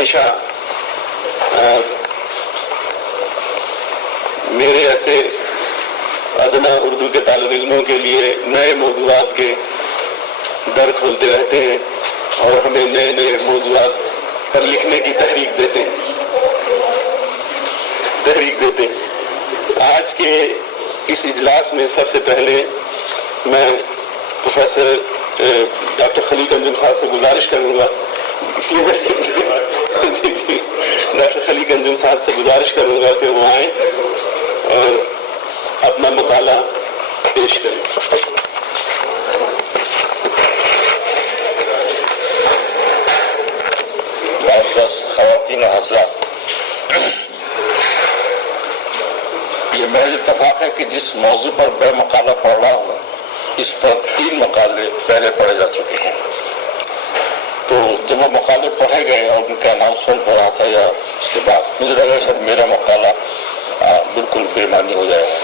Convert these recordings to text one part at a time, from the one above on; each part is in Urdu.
ہمیشہ میرے ایسے ادنا اردو کے طالب علموں کے لیے نئے موضوعات کے در کھولتے رہتے ہیں اور ہمیں نئے نئے موضوعات پر لکھنے کی تحریک دیتے ہیں آج کے اس اجلاس میں سب سے پہلے میں پروفیسر ڈاکٹر خلیق انجم صاحب سے گزارش کروں گا ڈاکٹر خلیق انجم صاحب سے گزارش کروں گا کہ وہ آئیں اور اپنا مقالہ پیش کریں. خواتین و حضرات، یہ محض اتفاق ہے کہ جس موضوع پر میں مقالہ پڑھ رہا ہوں اس پر 3 مقالے پہلے پڑھے جا چکے ہیں. تو جب وہ مقالے پڑھے گئے اور ان کا اناؤنسمنٹ ہو رہا تھا یا اس کے بعد مجھے لگا سر میرا مقالہ بالکل بے معنی ہو جائے گا،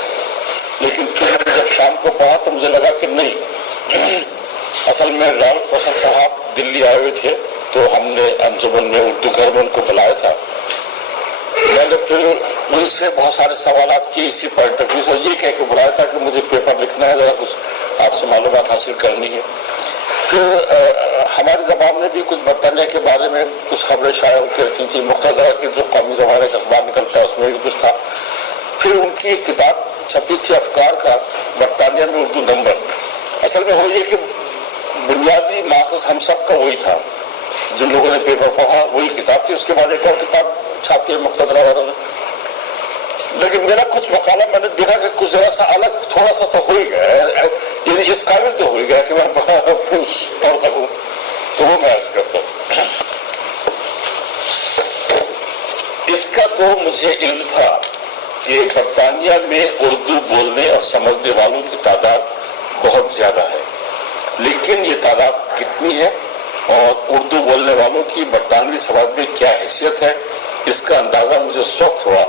لیکن پھر جب شام کو پڑھا تو مجھے لگا کہ نہیں، اصل میں رالف فصل صاحب دلی آئے ہوئے تھے تو ہم نے انجمن میں اردو گھر میں ان کو بلایا تھا. میں نے پھر ان سے بہت سارے سوالات کیے اسی پوائنٹ آف ویو سے، یہ کہہ کے بلایا تھا کہ مجھے پیپر لکھنا ہے، ذرا کچھ آپ سے معلومات حاصل کرنی ہے. پھر ہماری زبان میں بھی کچھ برطانیہ کے بارے میں کچھ خبریں شائع ہوتی رہتی تھیں، مقتدرہ کی جو قومی زبان کا اخبار نکلتا ہے اس میں بھی کچھ تھا. پھر ان کی ایک کتاب چھپی تھی افکار کا برطانیہ میں اردو نمبر. اصل میں وہ یہ کہ بنیادی ماخذ ہم سب کا وہی تھا، جن لوگوں نے پیپر پڑھا وہی کتاب تھی. اس کے بعد ایک اور کتاب چھاپی ہے مقتدرہ والوں نے، لیکن میرا کچھ مقالہ میں نے دیکھا کہ کچھ ذرا سا الگ تھوڑا سا تو ہو ہی گیا، یعنی اس قابل تو ہو ہی گیا کہ میں پڑھ سکوں، تو وہ میں عرض کرتا ہوں. اس کا تو مجھے علم تھا کہ برطانیہ میں اردو بولنے اور سمجھنے والوں کی تعداد بہت زیادہ ہے، لیکن یہ تعداد کتنی ہے اور اردو بولنے والوں کی برطانوی سماج میں کیا حیثیت ہے، اس کا اندازہ مجھے اس وقت ہوا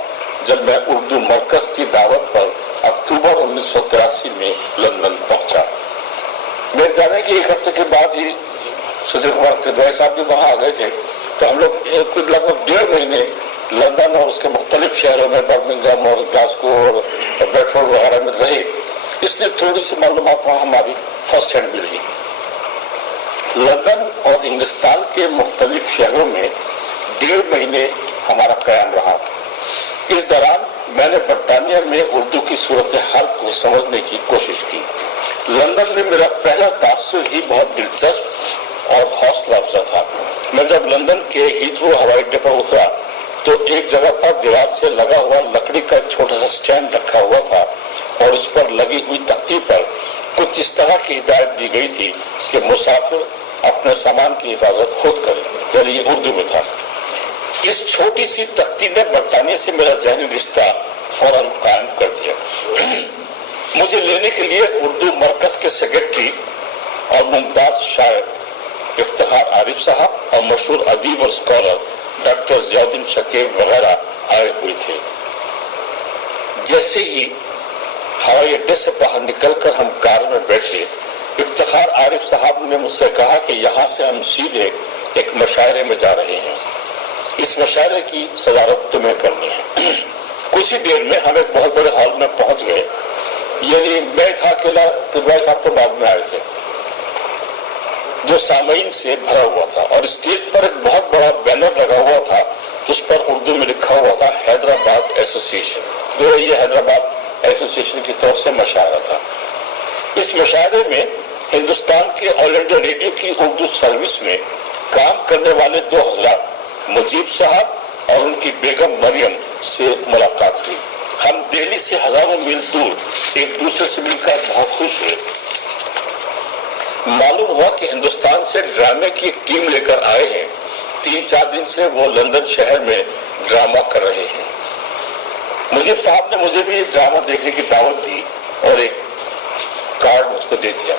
جب میں اردو مرکز کی دعوت پر اکتوبر 1983 میں لندن پہنچا. میں جانے کہ 1 ہفتے کے بعد ہی سدھیر کمار کدوائے صاحب بھی وہاں آ گئے تھے، تو ہم لوگ لگ بھگ 1.5 مہینے لندن اور اس کے مختلف شہروں میں برمنگھم اور گلاسگو اور بیڈفورڈ وغیرہ میں رہے. اس نے تھوڑی سی معلومات وہاں ہماری فرسٹ ہینڈ بھی رہی. لندن اور انگلستان کے مختلف شہروں میں 1.5 مہینے ہمارا قیام رہا. اس دوران میں نے برطانیہ میں اردو کی صورتحال کو سمجھنے کی کوشش کی. لندن میں میرا پہلا تاثر ہی بہت دلچسپ اور حوصلہ افزا تھا. میں جب لندن کے ہیتھرو ہوائی اڈے پر اترا تو ایک جگہ پر دیوار سے لگا ہوا لکڑی کا ایک چھوٹا سا سٹینڈ رکھا ہوا تھا اور اس پر لگی ہوئی تختی پر کچھ اس طرح کی ہدایت دی گئی تھی کہ مسافر اپنے سامان کی حفاظت خود کرے، یعنی یہ اردو میں تھا. اس چھوٹی سی تختی نے برطانیہ سے میرا ذہنی رشتہ فوراً قائم کر دیا. مجھے لینے کے لیے اردو مرکز کے سیکرٹری اور ممتاز شاعر افتخار عارف صاحب اور مشہور ادیب اور اسکالر ڈاکٹر ضیاء الدین شکیب وغیرہ آئے ہوئے تھے. جیسے ہی ہوائی اڈے سے باہر نکل کر ہم کار میں بیٹھے، افتخار عارف صاحب نے مجھ سے کہا کہ یہاں سے ہم سیدھے ایک مشاعرے میں جا رہے ہیں، اس مشاعرے کی صدارت تمہیں کرنی ہے. کچھ ہی دیر میں ہم ایک بہت بڑے ہال میں پہنچ گئے. یعنی میں تھا اکیلا، کدوائے صاحب تو بعد میں آئے تھے، جو سامعین سے بھرا ہوا تھا. اور اسٹیج پر ایک بہت بڑا بینر لگا ہوا تھا، اس پر اردو میں لکھا ہوا تھا حیدرآباد ایسوسیشن. یہ حیدرآباد ایسوسیشن کی طرف سے مشاعرہ تھا. اس مشاعرے میں ہندوستان کے آل انڈیا ریڈیو کی اردو سروس میں کام کرنے والے 2 حضرات مجیب صاحب اور ان کی بیگم مریم سے ملاقات ہوئی. ہم دہلی سے ہزاروں میل دور ایک دوسرے سے مل کر بہت خوش ہوئے. معلوم ہوا کہ ہندوستان سے ڈرامے کی ایک ٹیم لے کر آئے ہیں. 3-4 دن سے وہ لندن شہر میں ڈرامہ کر رہے ہیں. مجیب صاحب نے مجھے بھی ڈرامہ دیکھنے کی دعوت دی اور ایک کارڈ مجھ کو دے دیا.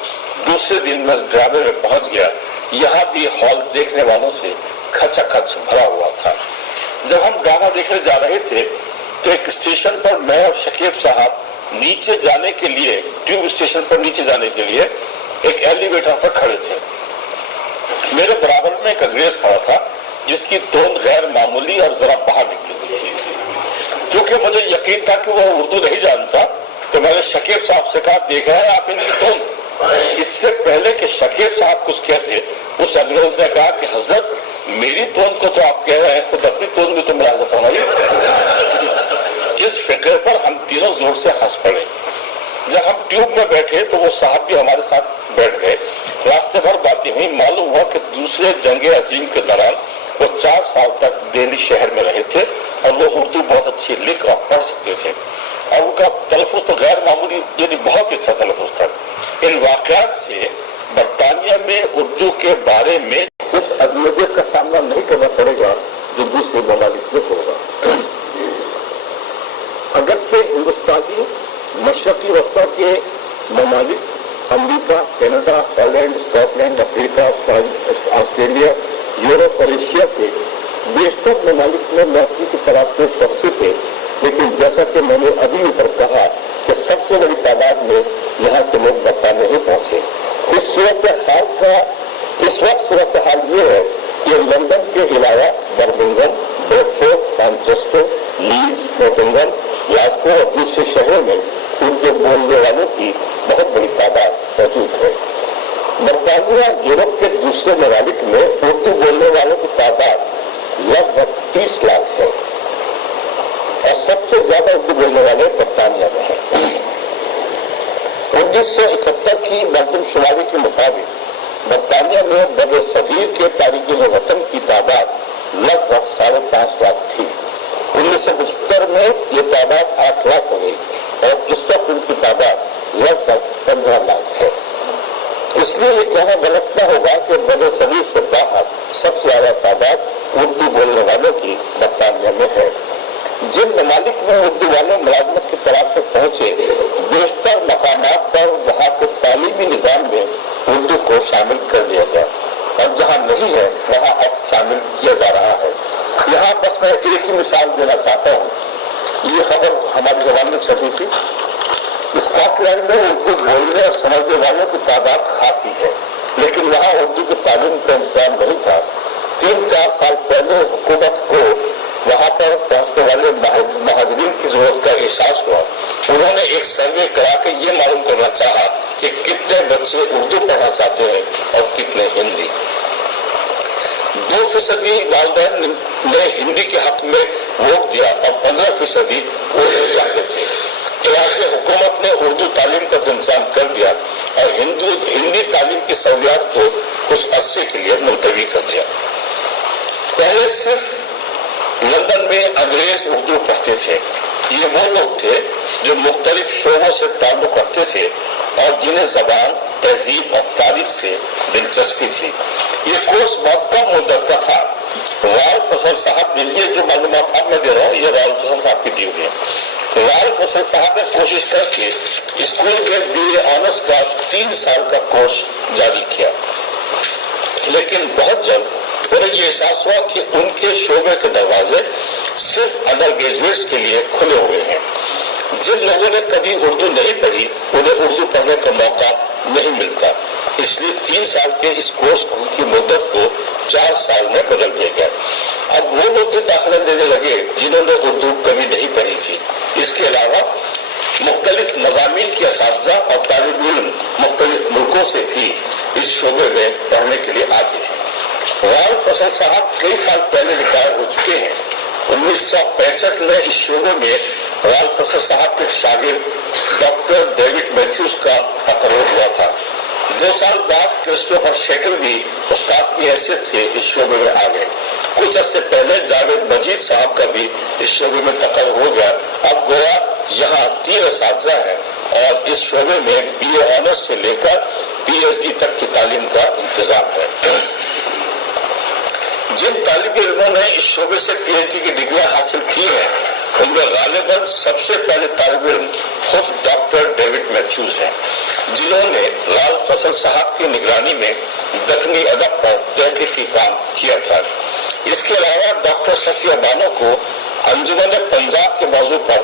دوسرے دن میں ڈرامے میں پہنچ گیا. یہاں بھی ہال دیکھنے والوں سے کھچا کھچ بھرا ہوا تھا. جب ہم ڈرامہ دیکھنے جا رہے تھے تو ایک اسٹیشن پر میں اور شکیب صاحب نیچے جانے کے لیے، ٹیوب اسٹیشن پر نیچے جانے کے لیے ایک ایلیویٹر پر کھڑے تھے. میرے برابر میں ایک انگریز کھڑا تھا جس کی ٹون غیر معمولی اور ذرا باہر نکلی تھی. کیونکہ مجھے یقین تھا کہ وہ اردو نہیں جانتا تو میں نے شکیب صاحب سے کہا دیکھا ہے آپ ان کی ٹون. اس سے پہلے کہ شکیب صاحب کچھ کہتے اس انگریز نے کہا کہ حضرت میری ٹون کو تو آپ کہہ رہے ہیں, خود اپنی ٹون بھی تو ملاحظہ فرمائیے. اس فکر پر ہم تینوں زور سے ہنس پڑے. جب ہم ٹیوب میں بیٹھے تو وہ صاحب بھی ہمارے ساتھ بیٹھ گئے. راستے بھر باتیں ہوئی. معلوم ہوا کہ دوسرے جنگ عظیم کے دوران وہ 4 سال تک دہلی شہر میں رہے تھے اور وہ اردو بہت اچھی لکھ اور پڑھ سکتے تھے اور ان کا تلفظ تو غیر معمولی یعنی بہت ہی اچھا تلفظ تھا. ان واقعات سے برطانیہ میں اردو کے بارے میں اس اذیت کا سامنا نہیں کرنا پڑے گا جو دوسرے ممالک میں ہوگا. اگرچہ ہندوستانی مشرقی وسطی کے ممالک امریکہ, کینیڈا, ہالینڈ, اسکاٹ لینڈ, افریقہ, آسٹریلیا, یورپ اور ایشیا کے بیشتر ممالک میں نوکری کی تلاش میں پہنچے تھے, لیکن جیسا کہ میں نے ابھی اوپر کہا کہ سب سے بڑی تعداد میں یہاں کے لوگ برطانیہ نہیں پہنچے. اس وقت صورتحال یہ ہے کہ لندن کے علاوہ Birmingham, Bradford, Manchester, Leeds, Nottingham, Glasgow اور دوسرے شہروں میں اردو بولنے والوں کی بہت بڑی تعداد موجود ہے. برطانیہ یورپ کے دوسرے ممالک میں اردو بولنے والوں کی تعداد لگ بھگ 30 لاکھ ہے اور سب سے زیادہ اردو بولنے والے برطانیہ میں ہیں. 1971 کی مردم شماری کے مطابق برطانیہ میں بر صغیر کے تارکین وطن کی تعداد لگ بھگ 5.5 لاکھ تھی. 1975 میں یہ تعداد 8 لاکھ ہو گئی اور اس وقت ان کی تعداد لگ بھگ 15 لاکھ ہے. اس لیے یہ کہنا غلط نہ ہوگا کہ بر صغیر سے باہر سب سے زیادہ تعداد اردو بولنے والوں کی برطانیہ میں ہے. جن ممالک میں اردو والے ملازمت کی تلاش میں پہنچے بیشتر مقامات پر وہاں کے تعلیمی نظام میں اردو کو شامل کر دیا گیا اور جہاں نہیں ہے وہاں اب شامل کیا جا رہا ہے. یہاں بس میں ایک ہی مثال دینا چاہتا ہوں. یہ خبر ہماری زبان میں چھپی تھی. اسکاٹ لینڈ میں اردو بولنے اور سمجھنے والوں کی تعداد خاصی ہے, لیکن وہاں اردو کی تعلیم کا انتظام نہیں تھا. 3-4 سال پہلے حکومت کو وہاں پر پہنچنے والے مہاجرین کی ضرورت کا احساس ہوا. انہوں نے ایک سروے کرا کے یہ معلوم کرنا چاہا کہ کتنے بچے اردو پڑھنا چاہتے ہیں اور کتنے ہندی. 2% والدین نے ہندی کے حق میں ووٹ دیا اور 15% اردو چاہتے تھے. یہاں سے حکومت نے اردو تعلیم کا انتظام کر دیا اور ہندی تعلیم کی سہولیات کو کچھ عرصے کے لیے ملتوی کر دیا. پہلے صرف لندن میں انگریز اردو پڑھتے تھے. یہ وہ لوگ تھے جو مختلف شعبوں سے تعلق رکھتے تھے اور جنہیں زبان, تہذیب اور تاریخ سے دلچسپی تھی. یہ کورس بہت کم مدت کا تھا. رائل فضل صاحب نے یہ جو معلومات اب میں دے رہا ہوں یہ رائل فضل صاحب کی دی ہوئی ہے. رائل فضل صاحب نے کوشش کر کے اسکول میں BA آنرس کا 3 سال کا کورس جاری کیا, لیکن بہت جلد انہیں یہ احساس ہوا کہ ان کے شعبے کے دروازے صرف انڈر گریجویٹس کے لیے کھلے ہوئے ہیں. جن لوگوں نے کبھی اردو نہیں پڑھی انہیں اردو پڑھنے کا موقع نہیں ملتا. اس لیے 3 سال کے اس کورس کی مدت کو 4 سال میں بدل دیا گیا. اب وہ لوگ بھی داخلہ لینے لگے جنہوں نے اردو کبھی نہیں پڑھی تھی. اس کے علاوہ مختلف مضامین کے اساتذہ اور طالب علم مختلف ملکوں سے بھی اس شعبے میں پڑھنے کے لیے آتے ہیں. رائل فضل صاحب کئی سال پہلے ریٹائر ہو چکے ہیں. 1965 میں اس شعبے میں رائل فضل صاحب کے شاگرد ڈاکٹر ڈیوڈ میتھیوز کا تقرر ہوا تھا. 2 سال بعد کرسٹوفر شیکل بھی استاد کی حیثیت سے اس شعبے میں آ گئے. کچھ عرصے پہلے جاوید مجید صاحب کا بھی اس شعبے میں تقرر ہو گیا. اب گویا یہاں 3 اساتذہ ہیں اور اس شعبے میں BA آنرس سے لے کر PhD تک کی تعلیم کا انتظام ہے. جن طالب علموں نے اس شعبے سے PhD کی ڈگریاں حاصل کی ہیں ان میں غالباً سب سے پہلے طالب علم خود ڈاکٹر ڈیوڈ میتھیوز ہیں, جنہوں نے رائل فضل صاحب کی نگرانی میں دکنی ادب پر تحقیقی کام کیا تھا. اس کے علاوہ ڈاکٹر صفیہ بانو کو انجمن پنجاب کے موضوع پر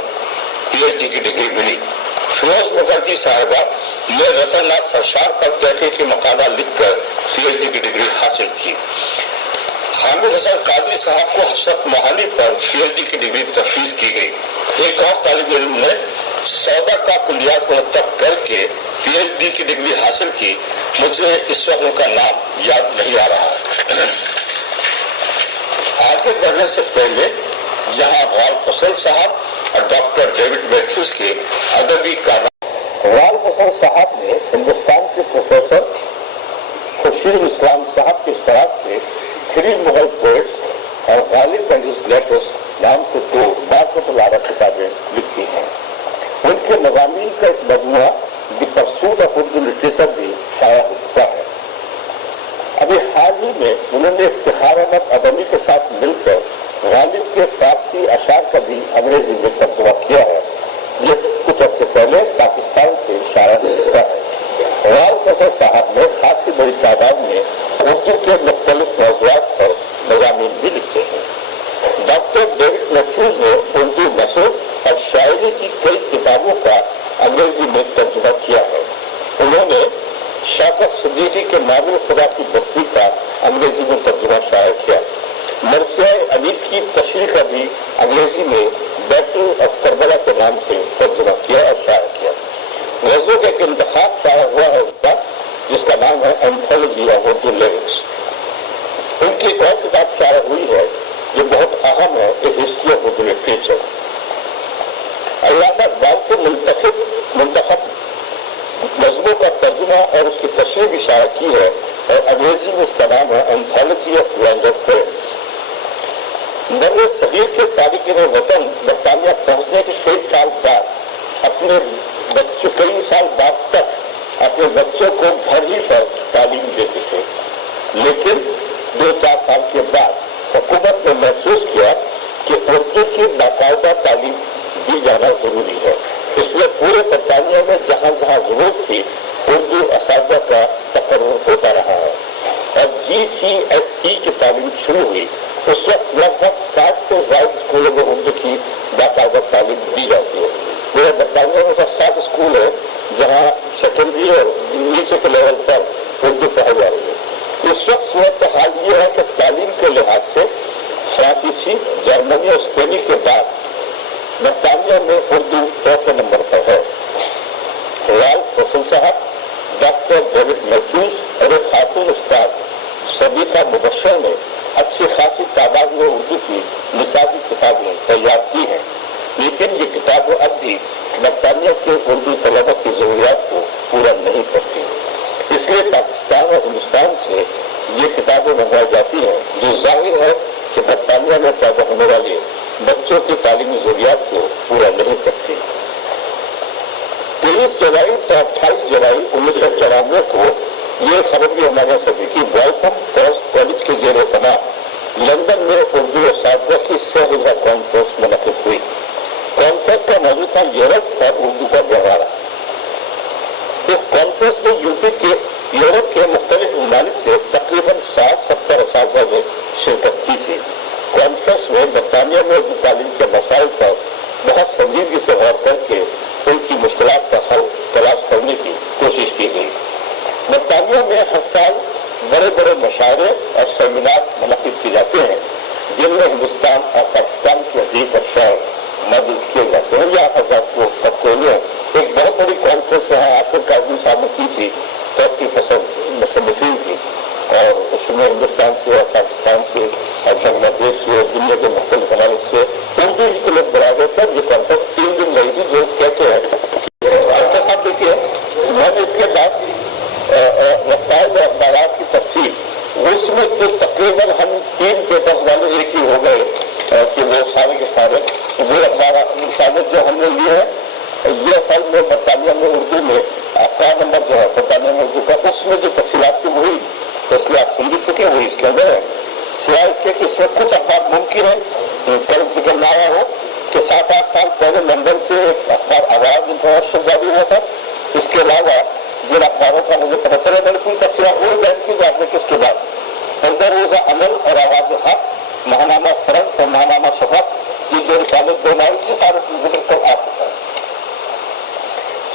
PhD کی ڈگری ملی. فیروز مکھرجی صاحبہ نے رتن ناتھ سرشار پر تحقیقی مقالہ لکھ کر PhD کی ڈگری حاصل کی. حامد حسن قادری صاحب کو حسرت موہانی پر PhD کی ڈگری تفویض کی گئی. ایک اور طالب علم نے سودا کا کلیات مرتب کر کے PhD کی ڈگری حاصل کی. مجھے اس وقت ان کا نام یاد نہیں آ رہا. آگے بڑھنے سے پہلے یہاں غال فصل صاحب اور ڈاکٹر ڈیوڈ میتھیوز کے ادبی کارنامے. غال فصل صاحب نے ہندوستان کے پروفیسر خورشید اسلام صاحب کی اشتراک سے 3 مغل پوئٹس اور غالب اینڈ ہز لیٹرز نام سے 2 باسط العرب کتابیں لکھی ہیں. ان کے مضامین کا ایک مجموعہ دی پرسوٹ آف اردو لٹریچر بھی شائع ہو چکا ہے. ابھی حال ہی میں انہوں نے افتخار احمد عدمی کے ساتھ مل کر غالب کے فارسی اشعار کا بھی انگریزی میں ترجمہ کیا ہے. یہ کچھ عرصے پہلے پاکستان سے شائع ہو چکا ہے. غال فصل صاحب نے خاصی بڑی تعداد میں اردو کے مختلف موضوعات پر مضامین بھی لکھے ہیں. ڈاکٹر ڈیوڈ میتھیوز نے اردو نثر اور شاعری کی کئی کتابوں کا انگریزی میں ترجمہ کیا ہے. انہوں نے شوکت صدیقی کے ناول خدا کی بستی کا انگریزی میں ترجمہ شائع کیا. مرثیہ انیس کی تشریح کا بھی انگریزی میں بیٹل آف کربلا کے نام سے ترجمہ کیا اور شائع کیا. غزلوں کا ایک انتخاب شائع ہوا ہے ان کا جس کا نام ہے اینتھولوجی آف اردو لیریکس. ان کی ایک اور کتاب شائع ہوئی ہے جو بہت اہم ہے، اے ہسٹری آف اردو لٹریچر. علامہ اقبال کے منتخب نظموں کا ترجمہ اور اس کی تشریح بھی شائع کی ہے اور انگریزی میں اس کا نام ہے اینتھولوجی آف لینڈ آف پوئمز. بر صغیر کے تارکین وطن برطانیہ پہنچنے کے کئی سال بعد تک اپنے بچوں کو گھر ہی پر تعلیم دیتے تھے. لیکن 2-4 سال کے بعد حکومت نے محسوس کیا کہ اردو کی باقاعدہ تعلیم دی جانا ضروری ہے. اس لیے پورے برطانیہ میں جہاں جہاں ضرورت تھی اردو اساتذہ کا تقرر ہوتا رہا ہے. اور GCSE کی تعلیم شروع ہوئی. اس وقت لگ بھگ 60 سے زائد اسکولوں میں اردو کی باقاعدہ تعلیم دی جاتی ہے. پورے برطانیہ میں 60 اسکول ہیں جہاں سیکنڈری اور نیچے کے لیول پر اردو پڑھائی جا رہی ہے. اس وقت صورت حال یہ ہے کہ تعلیم کے لحاظ سے فرانسیسی، جرمنی اور اسپینی کے بعد برطانیہ میں اردو 4تھے نمبر پر ہے. غال فصل صاحب، ڈاکٹر ڈیوڈ میتھیوز اور ایک خاتون استاد صدیقہ مبشر نے اچھی خاصی تعداد میں اردو کی نصابی کتابیں تیار کی ہیں. لیکن یہ کتابیں اب بھی برطانیہ کے اردو طلبہ کی ضروریات کو پورا نہیں کرتی. اس لیے پاکستان اور ہندوستان سے یہ کتابیں منگوائی جاتی ہیں جو ظاہر ہے کہ برطانیہ میں پیدا ہونے والے بچوں کی تعلیمی ضروریات کو پورا نہیں کرتی. 23 جولائی تا 28 جولائی 1994 کو یہ خبر بھی ہمارے یہاں سے دیکھی. برائٹن فورسٹ کالج کے زیر اہتمام لندن میں اردو اساتذہ کی سہ کانفرنس منعقد ہوئی. کانفرنس کا موضوع تھا یورپ اور اردو کا گہوارہ. اس کانفرنس میں یورپ کے مختلف ممالک سے تقریباً 60-70 اساتذہ نے شرکت کی تھی. کانفرنس میں برطانیہ میں اردو تعلیم کے مسائل پر بہت سنجیدگی سے غور کر کے ان کی مشکلات کا حل تلاش کرنے کی کوشش کی گئی. برطانیہ میں ہر سال بڑے بڑے مشاعرے اور سیمینار منعقد کیے جاتے ہیں جن میں ہندوستان اور پاکستان کے ادیب اور شاعر مدعو کیے جاتے ہیں. یا حضرات کو سب کو لیں ایک بہت بڑی کانفرنس یہاں آصف کاظمی صاحب نے کی تھی، ترقی پسند مصنفین کی، اور اس میں ہندوستان سے اور پاکستان سے اور بنگلہ دیش سے اور دنیا کے مختلف ممالک سے اردو ہی کے لوگ بڑھا گئے تھے. یہ کانفرنس 3 دن رہی تھی. جو کہتے ہیں صاحب دیکھیے میں نے اس کے بعد وسائل اور اخبارات کی تفصیل اس میں تو تقریباً ہم 3 پیپرز والے ایک ہی ہو گئے کہ وہ سارے کے سارے وہ اخبارات جو ہم نے لیے ہیں یہ اصل میں برطانیہ میں اردو میں افغان نمبر جو ہے برطانیہ میں اردو کا اس میں جو تفصیلات تھی وہی اس لیے آپ سن بھی چکے وہی اس کے اندر ہے. سوائے اس کے کہ اس میں کچھ اخبار ممکن ہے کل ذکر نہ آیا ہو کہ 7-8 سال پہلے لندن سے ایک اخبار آواز انٹرنیشنل جاری ہوا تھا. اس کے علاوہ جن اخباروں کا مجھے پتہ چلا میں نے کوئی تفصیلات وہی بیان کی جو آپ نے کس کے بعد اندر روزہ عمل اور آواز حق، ماہنامہ فرق اور ماہنامہ شفق، یہ جو رسالے 2 نام کے سارے ذکر کر آ چکا ہے.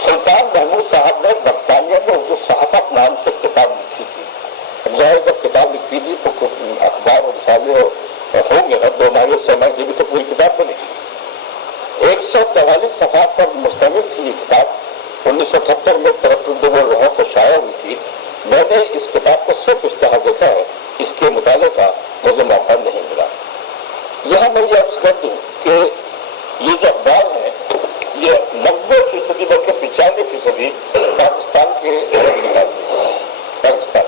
سلطان محمود صاحب نے برطانیہ میں اردو صحافت نام سے کتاب لکھی تھی. ظاہر جب کتاب لکھی تھی تو اخبار اور رسالے ہوں گے نا 2 ماہی اور 6 ماہی جب تو پوری کتاب بنی 144 صفحات پر مشتمل تھی یہ کتاب 1978 میں ترقی سے شائع ہوئی تھی. میں نے اس کتاب کو صرف اشتہار دیکھا ہے, اس کے مطالعے کا مجھے موقع نہیں ملا. یہاں میں یہ عرض کر دوں کہ یہ جو اخبار ہیں یہ 90% بلکہ 95% پاکستان کے پاکستان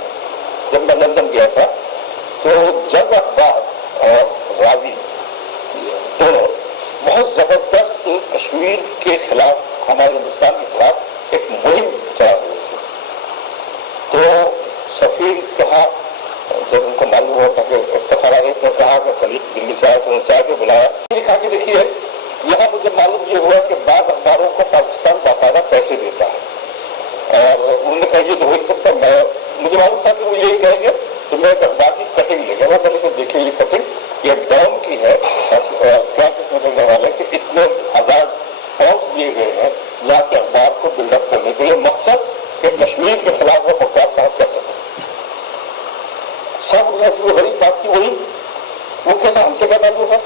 جب میں لندن گیا تھا تو جب اخبار اور راوی دونوں بہت زبردست کشمیر کے خلاف ہمارے ہندوستان کے خلاف ایک مہم چلا رہی تھی. تو سفیر کہا جب ان کو معلوم ہوا تھا کہ افتخار نے کہا کہ خلیق دلی سے آئے تو چاہ کے بلایا, لکھا کہ دیکھیے یہاں مجھے معلوم یہ ہوا کہ بعض اخباروں کو پاکستان باقاعدہ پیسے دیتا ہے اور انہوں نے کہا یہ تو ہو ہی سکتا. مجھے معلوم تھا کہ وہ یہی کہیں گے تو میں ایک اخبار کی کٹنگ لے گیا. میں نے کہا دیکھیے یہ کٹنگ یہ ڈاؤن کی ہے فرانسس میں کہنے والے کہ اتنے 1000 پاؤنڈ دیے گئے ہیں یہاں کے اخبار کو بلڈ اپ کرنے کے لیے, مقصد کہ کشمیر کے خلاف وہ بکواس صاحب کر سکیں. سب جو غریب بات کی وہی وہ کیسا ہم سے کیا تعلق ہے.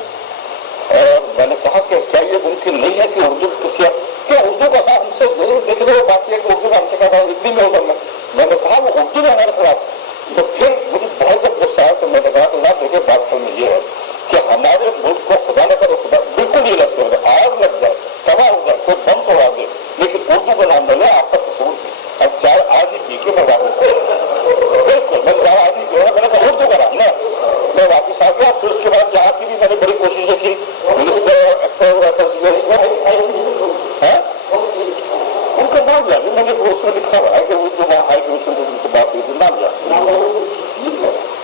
اور میں نے کہا کہ کیا یہ ممکن نہیں ہے کہ اردو کسی کیا اردو کا ساتھ ہم سے ضرور دیکھ رہے بات یہ کہ اردو کا ہم سے کہا ہندی میں ہوگا. میں نے کہا وہ اردو میں ہمارے خلاف. تو پھر مجھے بہت جب غصہ آیا تو میں نے کہا کہ صاحب دیکھیے بات اصل میں یہ ہے کہ ہمارے ملک کو خدا نہ کرے خدا بالکل یہ لگ جائے آگ لگ جائے تباہ ہو جائے کوئی بم توڑا دے لیکن اردو کا نام نہ لے آپ کا تصور کی. اب چائے آج ہی پی کے میں واپس بالکل میں چائے آج ہی میں نے کہا اردو کا نام نا میں واپس آ گیا. پھر اس کے بعد جہاں کی بھی میں نے بڑی کوششیں کی منسٹر ان کا نام یاد میں نے اس میں لکھا ہوا ہے کہ اردو وہاں ہائی کمیشن سے بات ہوئی تھی نام یاد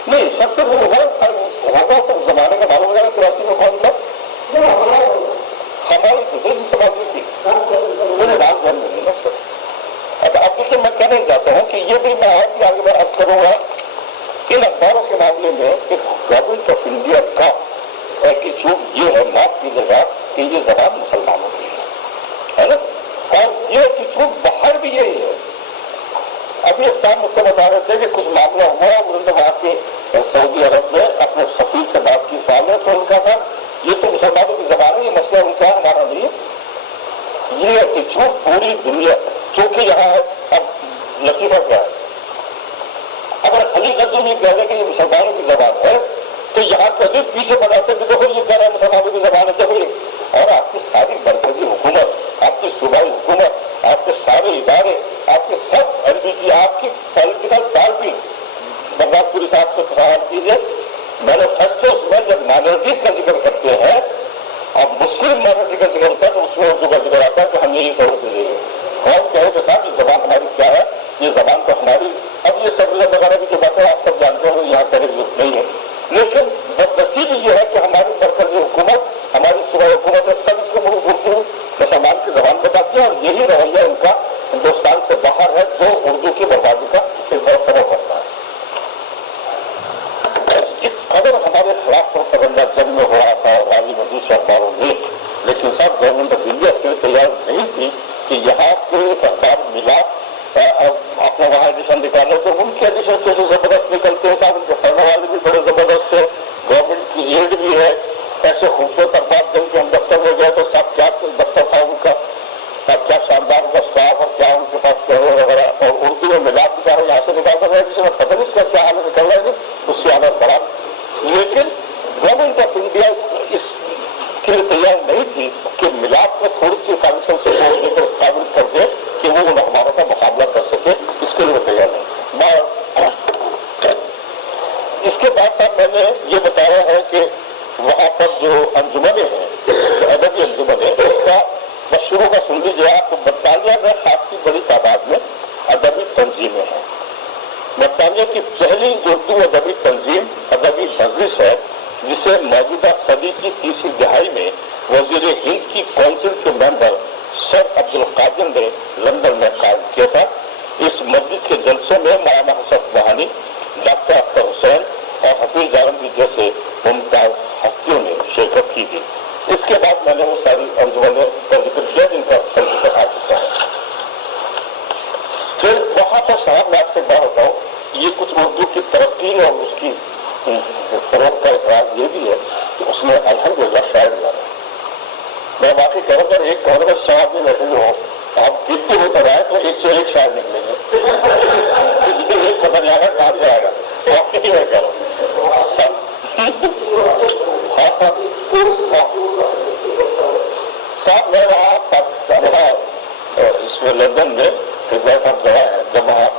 نہیں سب سے وہ ہوگا تو زمانے کا معلوم ہو جائے 83 میں کون تھا ہماری بزرگ سے بات ہوئی تھی میرے نام جان نہیں نا سر. اچھا اب دیکھیے میں کہنا چاہتا ہوں کہ یہ بھی میں آپ آگے میں عرض کروں گا ان اخباروں کے معاملے میں ایک گورنمنٹ آف انڈیا کا ایٹیچیوڈ یہ ہے معاف کیجیے گا کہ یہ زبان مسلمانوں کی ہے نا اور یہ ایٹیچیوڈ باہر بھی یہی ہے. ابھی ایک صاحب مجھ سے بتا رہے تھے کہ کچھ معاملہ ہوا انہوں نے وہاں کے سعودی عرب میں اپنے سفیر سے بات کی سوال ہے تو ان کا صاحب یہ تو مسلمانوں کی زبان ہے یہ مسئلہ ان کا ہمارا نہیں ہے. یہ ایٹیچیوڈ پوری دنیا چونکہ یہاں ہے. اب لطیفہ کیا ہے اگر خلی قدم یہ کہہ رہے کہ یہ مسلمانوں کی زبان ہے تو یہاں کبھی پیچھے بناتے کہ دیکھو یہ کہہ رہا ہے مسلمانوں کی زبان ہے دیکھو یہ اور آپ کی ساری مرکزی حکومت آپ کی صوبائی حکومت آپ کے سارے ادارے آپ کے سب ایل بی جی آپ کی پولیٹیکل پارٹی بغداد پوری صاحب سے سوال کیجیے مینیفیسٹوز میں جب مائنورٹیز کا ذکر کرتے ہیں اب مسلم مائنورٹی کا ذکر ہوتا ہے تو اس میں اردو کا ذکر آتا ہے کہ ہم یہی سہولت دیں گے. کون کہے کہ صاحب یہ زبان ہماری کیا ہے یہ زبان تو ہماری اب یہ سیکولر وغیرہ کی جو باتیں آپ سب جانتے ہو یہاں کہنے کی ضرورت نہیں ہے. لیکن بدنصیبی یہ ہے کہ ہماری مرکزی حکومت ہماری صوبائی حکومت ہے سب اس کو اردو مسلمان کی زبان بتاتی ہے اور یہی رویہ ان کا ہندوستان سے باہر ہے جو اردو کی بربادی کا ایک بڑا سبب بنتا ہے. اس قدر ہمارے خلاف پروپیگنڈا جنگ میں ہو رہا تھا اور راوی میں دوسرے اخباروں میں لیکن صاحب گورنمنٹ آف انڈیا اس کے لیے تیار نہیں تھی کہ یہاں کے اخبار ملا اپنا وہاں ایڈیشن نکالنے سے ان کے ایڈیشن کیسے زبردست نکلتے ہیں صاحب ان کے پڑھنے والے بھی بڑے زبردست ہیں گورنمنٹ کی ریٹ بھی ہے ایسے خوبصورت اخبار جن کے ہم دفتر میں گئے تو صاحب کیا دفتر تھا ان کا کیا شاندار کا اسٹاف اور کیا ان کے پاس پیڑ وغیرہ اور اردو میں ملا کے سارے یہاں سے نکالتا رہا کسی میں پتہ نہیں اس کا کیا حالت نکل رہا ہے اس سے حالت خراب. لیکن گورنمنٹ آف انڈیا اس کے لیے تیار نہیں تھی کہ ملاپ کو تھوڑی سی فائنینشیل سپورٹ دے کر اسٹیبلش کر دے کہ وہ ان اخباروں کا مقابلہ کر سکے اس کے لیے وہ تیار نہیں. اس کے بعد صاحب میں نے یہ بتایا ہے کہ وہاں پر جو انجمنیں ہیں ادبی انجمنیں اس کا بس شروع کا سن لیجیے آپ کو. برطانیہ میں خاصی بڑی تعداد میں ادبی تنظیمیں ہیں. برطانیہ کی پہلی اردو ادبی تنظیم ادبی مجلس ہے جسے موجودہ صدی کی 30ویں دہائی میں وزیر ہند کی کونسل کے ممبر سر عبدالقادر نے لندن میں قائم کیا تھا. اس مجلس کے جلسوں میں مولانا حسن بہانی ڈاکٹر اختر حسین اور حفیظ جارندی جیسے ممتاز ہستیوں نے شرکت کی تھی. اس کے بعد میں نے وہ ساری انجمنوں کا ذکر کیا جن کا تذکر آ چکا ہے. پھر وہاں پر صاحب میں آپ سے بات بتاؤں یہ کچھ اردو کی ترقی اور اس کی فروغ کا اعتراض یہ بھی ہے کہ اس میں الحمدللہ شاعر زیادہ ہے. میں واقعی کہوں گا ایک کہوں گا شاعر میں بیٹھے ہو آپ گنتی ہوتا رہے تو ایک سے ایک شاعر نکلیں گے. ایک پتہ نہیں آئے گا کہاں سے آئے گا. واقعی میں کہہ رہا ہوں. صاحب میں وہاں پاکستان وہاں اس میں لندن میں صاحب گیا ہے جب وہاں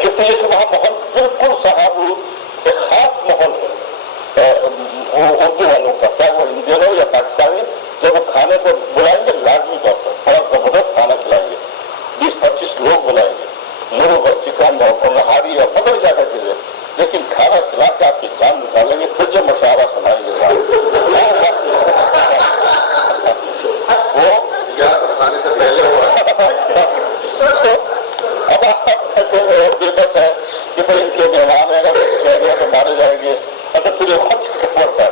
کہ وہاں ماحول بالکل صاحب ایک خاص ماحول ہے اردو والوں کا, چاہے وہ انڈین ہو یا پاکستانی. جب وہ کھانے کو بلائیں گے لازمی طور پر بڑا زبردست کھانا کھلائیں گے, 20-25 لوگ بلائیں گے, مرغ اور چکن اور نہاری اور پتہ نہیں کیا کیا چیزیں, لیکن کھانا کھلا کے آپ کی جان نکالیں گے. پھر جو مشاورہ سنائیں گے وہ کھانے سے پہلے اب آپ کہتے ہیں بے بس ہے کہ بھائی ان کے مہمان ہیں اگر تو مارے جائیں گے. اچھا پھر یہ وقت پڑتا ہے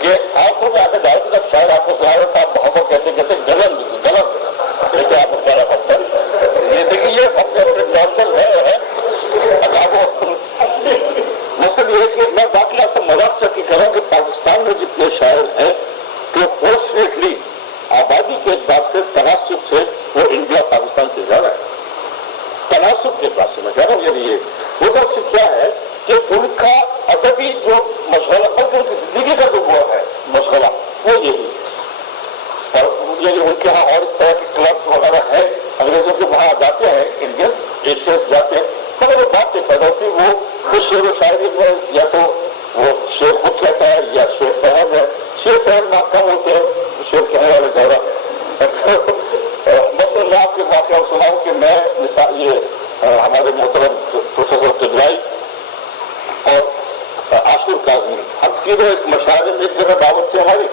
کہ آپ کو آ کے ڈال کے جب شاید آپ کو سنا رہا تھا آپ محبت کہتے غلط جیسے آپ کو کہنا پڑتا ہے. یہ دیکھیے یہ اپنے اپنے ڈانسرز ہیں. اچھا وہ مقصد یہ ہے کہ میں باقی آپ سے مذاق سے کروں کہ پاکستان میں جتنے شاعر ہیں کہ فورچونیٹلی آبادی کے اعتبار سے تناسب سے وہ انڈیا پاکستان سے زیادہ ہے. تناسب کے اعتبار سے میں کہہ رہا ہوں. یعنی یہ وہ تو کیا ہے کہ ان کا ادبی جو مشغلہ بلکہ ان کی زندگی کا جو وہ ہے مشغلہ وہ یہی, اور یعنی ان کے یہاں اور اس طرح کے کلب وغیرہ ہیں انگریزوں کے وہاں جاتے ہیں انڈین ایشیاز جاتے ہیں. مگر وہ بات یہ پیدا ہوتی ہے وہ شعر و شاعری میں یا تو وہ شعر خود کہتا ہے یا شعر فہم ہے. شعر فہم میں کم ہوتے ہیں شعر کہنے والے زیادہ. مثلا میں آپ کے واقعہ سناؤں کہ میں مثال یہ ہمارے محترم پروفیسر قبلائی اور عاشور کاظمی ہم تینوں ایک مشاعرے میں ایک جگہ دعوت تھی ہماری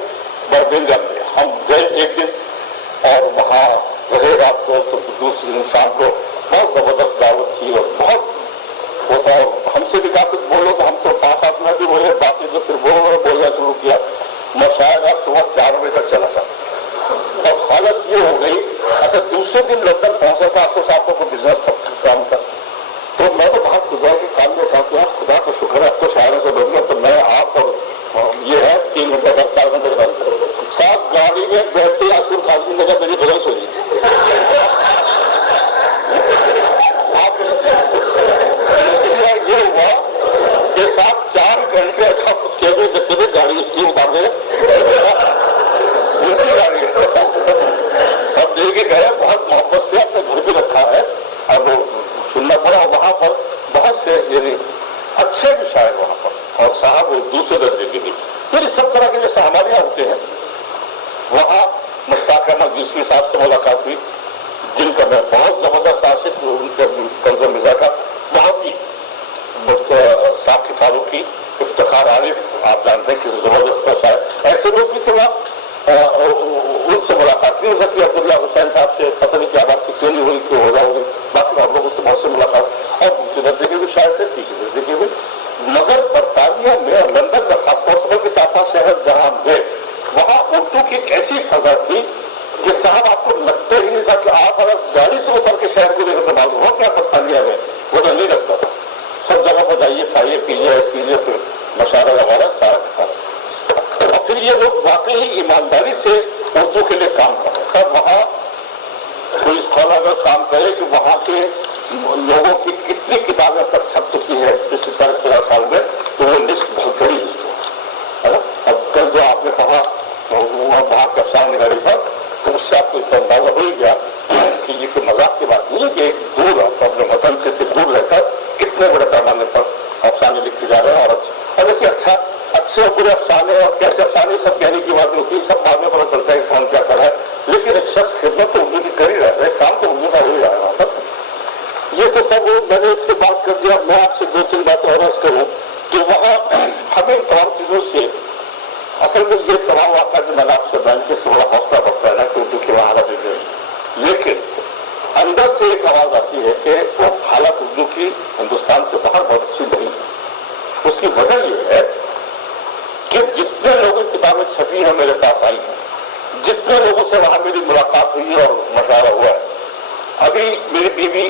برمنگھم میں. ہم گئے ایک دن اور وہاں رہے رات کو تو دوسرے انسان کو بہت زبردست دعوت تھی اور بہت ہوتا ہے. ہم سے بھی کہا کچھ بولو تو ہم تو 5-7 منٹ بھی بولے, باقی تو پھر بولنا شروع کیا. مشاعرہ صبح 4 بجے تک چلا تھا اور حالت یہ ہو گئی. اچھا دوسرے دن لندن پہنچا تھا آسو صاحب کو بزنس کام کا, تو میں تو بہت خدا کے کام میں کہا کہ خدا کا شکر ہے اب تو شاعروں سے بچ گیا. تو میں آپ اور یہ ہے 3 گھنٹے کا 4 گھنٹے کا صاحب گاڑی میں بیٹھتے عاشور کاظمی نے کہا میری بغل سو جی یہ ہوا کہ صاحب 4 گھنٹے اچھا کچھ کہہ دے سکتے تھے گاڑی اس کی اتار دے گاڑی اب دے کے گئے بہت محبت سے اپنے گھر بھی رکھا ہے. اب وہ سننا پڑا وہاں پر بہت سے یعنی اچھے بھی شاعر وہاں پر اور صاحب وہ دوسرے درجے کے بھی. پھر اس سب طرح کے جیسے ہمارے یہاں ہوتے ہیں وہاں مشتاق احمد یوسفی صاحب سے ملاقات ہوئی جن کا میں بہت زبردست عاشق ان کے کنز مرزا کا بہت ہی صاحب کی تعلق کی افتخار عارف آپ جانتے ہیں کسی زبردست کا شاعر. ایسے لوگ بھی تھے وہاں ان سے ملاقات نہیں ہو سکی. عبداللہ حسین صاحب سے پتہ نہیں کیا بات کیوں نہیں ہوئی کہ ہو جائے گی. باقی ہم لوگوں سے بہت سے ملاقات اور دوسرے درجے کے بھی شاعر تھے تیسرے درجے کے بھی. مگر برطانیہ میں اور لندن میں خاص طور سے بلکہ 4-5 شہر جہاں ہم گئے وہاں اردو کی ایک ایسی فضا تھی کہ صاحب آپ کو لگتا ہی نہیں تھا کہ آپ اگر گاڑی سے اتر کے شہر کو دیکھتے معلوم ہو کیا برطانیہ میں وہ نہیں لگتا تھا. سب جگہ پر جائیے کھائیے پیجیے ایس کیجیے پھر مشاعرہ وغیرہ سارا. اور پھر یہ لوگ واقعی ایمانداری سے اردو کے لیے کام کر رہے ہیں. سب وہاں کوئی اسکالر اگر کام کرے کہ وہاں کے لوگوں کی کتنی کتابیں تک چھپ چکی ہے پچھلے 40 سال میں تو وہ لسٹ بہت بڑی لسٹ ہے نا. اب کل جو آپ نے کہا وہاں کے افسانے نگاری پر تو اس سے آپ کو اتنا اندازہ ہو ہی گیا کہ یہ کوئی مذاق کی بات نہیں ہے کہ ایک دور اپنے وطن سے دور رہ کر کتنے بڑے پیمانے پر افسانے لکھے جا رہے ہیں. اور دیکھیے اچھے اور برے افسانے اور کیسے افسانے سب کہنے کی بات ہوتی ہے, سب بعد میں پتا چلتا ہے کہ کون کیا کر رہا ہے. لیکن ایک شخص خدمت تو اردو کی کر ہی رہتا ہے, کام تو اردو کا ہو ہی رہا ہے وہاں پر. یہ تو سب میں نے اس سے بات کر دیا. میں آپ سے 2-3 باتیں اور عرض کروں کہ وہاں ہمیں تمام چیزوں سے اصل میں یہ تمام واقعہ جو میں نے آپ سے بیان کیا سے بڑا حوصلہ بڑھتا ہے نا کہ اردو کی وہاں حالت ہے. لیکن اندر سے ایک آواز آتی ہے کہ وہ حالت اردو کی ہندوستان سے باہر بہت اچھی نہیں ہے. اس کی وجہ یہ ہے کہ جتنے لوگوں کی کتابیں چھپی ہیں میرے پاس آئی ہیں, جتنے لوگوں سے وہاں میری ملاقات ہوئی اور مشاورہ ہوا ہے. ابھی میری بیوی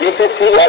BCCI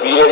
BA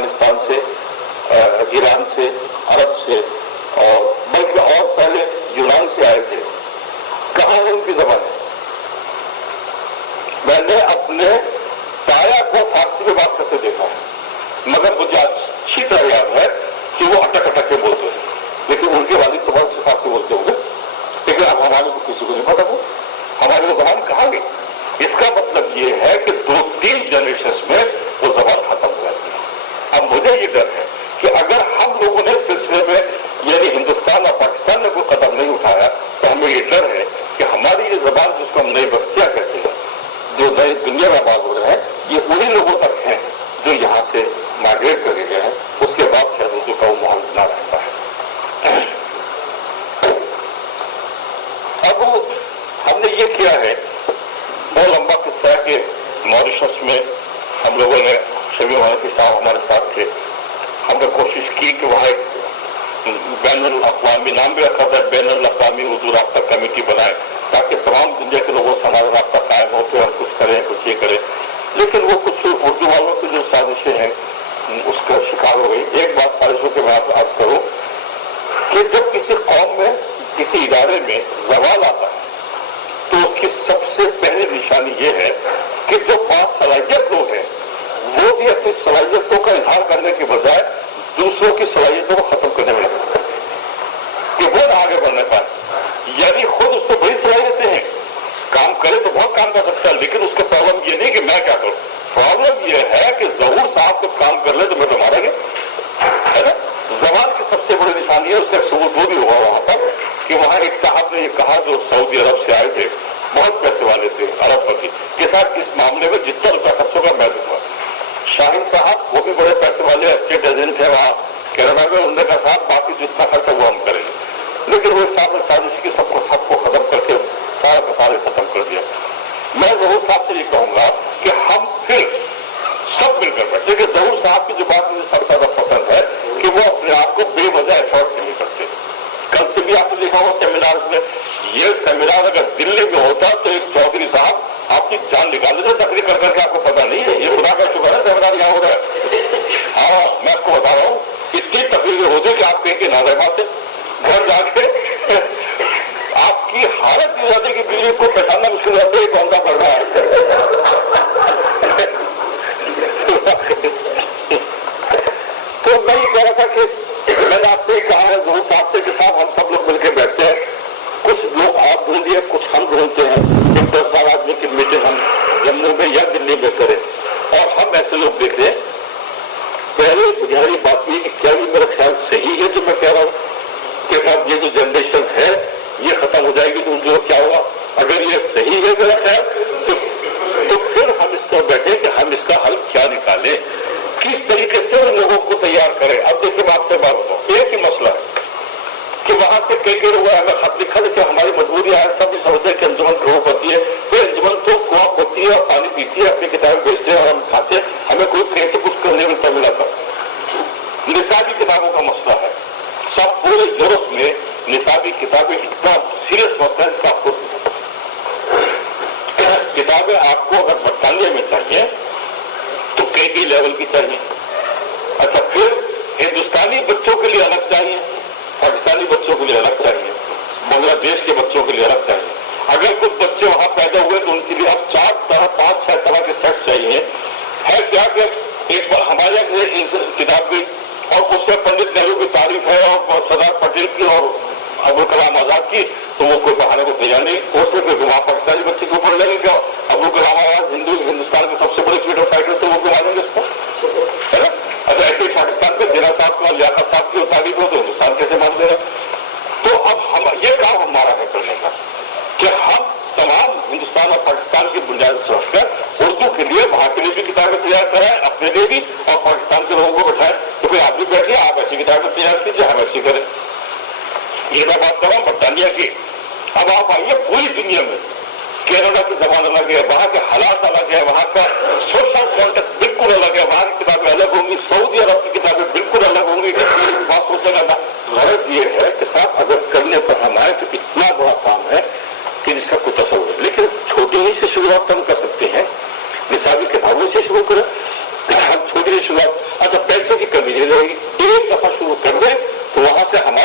افغانستان سے، ایران سے، عرب سے، اور بلکہ اور پہلے یونان سے آئے تھے. کہاں ہے ان کی زبانیں؟ میں نے اپنے تایا کو فارسی میں بات کرتے دیکھا ہے، مگر مجھے اچھی طرح یاد ہے کہ وہ اٹک اٹک کے بولتے ہیں، لیکن ان کے والد تو بہت سے فارسی بولتے ہوں گے، لیکن اب ہمارے کو کسی کو نہیں پتا وہ ہماری وہ زبان کہاں گئی. اس کا مطلب یہ ہے کہ 2-3 جنریشنز میں وہ زبان ختم ہو جاتی ہے. اب مجھے یہ ڈر ہے کہ اگر ہم لوگوں نے سلسلے میں یعنی ہندوستان اور پاکستان میں کوئی قدم نہیں اٹھایا تو ہمیں یہ ڈر ہے کہ ہماری یہ زبان جس کو ہم نئی بستیاں کہتے ہیں، جو نئی دنیا میں آباد ہو رہے ہیں، یہ انہی لوگوں تک ہیں جو یہاں سے مائگریٹ کر گئے ہیں. اس کے بعد شاید اردو کا وہ ماحول نہ رہتا ہے. اب ہم نے یہ کیا ہے، بہت لمبا قصہ ہے کہ موریشس میں ہم لوگوں نے، شبیر مالکی صاحب ہمارے ساتھ تھے، ہم نے کوشش کی کہ وہاں ایک بین الاقوامی نام بھی رکھا تھا، بین الاقوامی اردو رابطہ کمیٹی بنائے تاکہ تمام دنیا کے لوگوں سے ہمارا رابطہ قائم ہو کہ ہم کچھ کریں، کچھ یہ کریں. لیکن وہ کچھ اردو والوں کی جو سازشیں ہیں اس کا شکار ہو گئی. ایک بات سازشوں کے میں آپ عرض کروں کہ جب کسی قوم میں، کسی ادارے میں زوال آتا ہے تو اس کی سب سے پہلی نشانی یہ ہے کہ جو باصلاحیت لوگ ہیں وہ بھی اپنی صلاحیتوں کا اظہار کرنے کے بجائے دوسروں کی صلاحیتوں کو ختم کرنے میں لگتا ہے کہ وہ نہ آگے بڑھنے پائے. یعنی خود اس کو بڑی صلاحیتیں ہیں، کام کرے تو بہت کام کر سکتا ہے، لیکن اس کا پرابلم یہ نہیں کہ میں کیا کروں، پرابلم یہ ہے کہ ظہور صاحب کچھ کام کر لے تو میں تو ماریں گے، ہے نا. زبان کی سب سے بڑی نشانی ہے. اس کا ایک ثبوت وہ بھی ہوا وہاں پر کہ وہاں ایک صاحب نے یہ کہا جو سعودی عرب سے آئے تھے، بہت پیسے والے تھے، ارب پتی کے ساتھ اس معاملے میں جتنا روپیہ خرچ ہوگا میں دوں گا. شاہین صاحب وہ بھی بڑے پیسے والے اسٹیٹ ایجنٹ ہیں وہاں کینیڈا میں، انہوں نے کہا صاحب باقی جتنا خرچہ وہ ہم کریں گے. لیکن وہ ایک صاحب نے سازش کی، سب کو ختم کر کے سارا کا سارے ختم کر دیا. میں ظہور صاحب سے یہ کہوں گا کہ ہم پھر سب مل کر بیٹھے کہ ظہور صاحب کی جو بات مجھے سب سے زیادہ پسند ہے کہ وہ اپنے آپ کو بے وجہ ایفرٹ نہیں کرتے. کل سے بھی آپ نے دیکھا ہو سیمینار میں، یہ سیمینار اگر دلی میں ہوتا تو ایک چودھری صاحب آپ کی جان نکال دیتے تقریر کر کر کے، آپ کو پتا نہیں ہے. یہ خدا کا شکر ہے سیمینار یہاں ہو رہا ہے. ہاں میں آپ کو بتا رہا ہوں اتنی تقریریں ہوتی کہ آپ کہیں کہ نہ رہ پاتے، گھر جا کے آپ کی حالت یہ جاتی کہ بیوی کو پہچاننا مشکل ہوتا ہے کون سا پڑ رہا ہے. تو میں یہ کہہ رہا تھا کہ میں نے آپ سے کہا ہے ظہور صاحب سے کہ صاحب ہم سب لوگ مل کے بیٹھتے ہیں، کچھ لوگ آپ ڈھونڈیے، کچھ ہم ڈھونڈتے ہیں، ایک 10-12 آدمی کی میٹنگ ہم جموں میں یا دلی میں کریں اور ہم ایسے لوگ دیکھ لیں. پہلے بنیادی بات یہ کہ کیا یہ میرا خیال صحیح ہے جو میں کہہ رہا ہوں کہ صاحب یہ جو جنریشن ہے یہ ختم ہو جائے گی تو ان کو کیا ہوگا. اگر یہ صحیح ہے میرا خیال تو پھر ہم اس پر بیٹھے کہ ہم اس کا حل کیا نکالیں، کس طریقے سے ان لوگوں کو تیار کریں. اب دیکھیے میں آپ سے بات بتاؤں، ایک ہی مسئلہ ہے کہ وہاں سے کئی لوگ ہمیں خط لکھا کہ ہماری مجبوری ہے، سب یہ سمجھتے ہیں کہ انجمن گروپ ہوتی ہے، پھر انجمن تو کوپ ہوتی ہے اور پانی پیتی ہے، اپنی کتابیں بیچتے ہیں اور ہم کھاتے ہیں، ہمیں کوئی کہیں سے کچھ کرنے ملتا ملا تھا. نصابی کتابوں کا مسئلہ ہے، سب پورے یورپ میں نصابی کتابیں اتنا سیریس مسئلہ ہے، اس کا افسوس نہیں. کتابیں آپ کو اگر برطانیہ میں چاہیے تو کئی لیول کی چاہیے. اچھا پھر ہندوستانی بچوں کے لیے الگ چاہیے، پاکستانی بچوں کے لیے الگ چاہیے، بنگلہ دیش کے بچوں کے لیے الگ چاہیے. اگر کچھ بچے وہاں پیدا ہوئے تو ان کے لیے اب 4-5-6 طرح کے سیٹ چاہیے. ہے کیا کہ ایک بار ہمارے یہاں کتاب گئی اور اس میں پنڈت نہرو کی تعریف ہے اور سردار پٹیل کی اور ابوالکلام آزاد کی، تو وہ کوئی بہانے کو تیار نہیں. ہو سکے کہ وہاں پاکستانی بچے کے اوپر لگے کیا ابوالکلام آزاد ہندوستان کے سب سے بڑے فریڈم فائٹر تھے، وہ کیوں مانیں گے اس کو، ہے نا. اچھا ایسے ہی پاکستان میں جناح صاحب کا لیاقت صاحب کی تعریف ہو تو ہندوستان کیسے مان لے رہے. تو اب ہم یہ کام ہمارا ہے کرنے کا کہ ہم تمام ہندوستان اور پاکستان کی بنیاد سے رکھ کر اردو کے لیے وہاں کے لیے بھی کتابیں تیار کرائیں، اپنے لیے بھی اور پاکستان کے لوگوں کو بٹھائیں. تو پھر آپ بھی بیٹھیے، آپ ایسی کتابیں تیار کیجیے، ہم ایسی کریں. یہ میں بات کر رہا ہوں برطانیہ کی. اب آپ آئیے پوری دنیا میں کینیڈا کی زبان الگ ہے، وہاں کے حالات الگ ہے، وہاں کا سوشل کانٹیکسٹ بالکل الگ ہے، وہاں کی کتابیں الگ ہوں گی، سعودی عرب کی کتابیں بالکل الگ ہوں گی. بات سوچنے کا غرض یہ ہے کہ صاحب اگر کرنے پر ہم آئے تو اتنا بڑا کام ہے کہ جس کا کوئی تصور ہے. لیکن چھوٹی ہی سے شروعات ہم کر سکتے ہیں، نصابی کتابوں سے شروع کریں، ہم چھوٹی ہی شروعات. اچھا پیسوں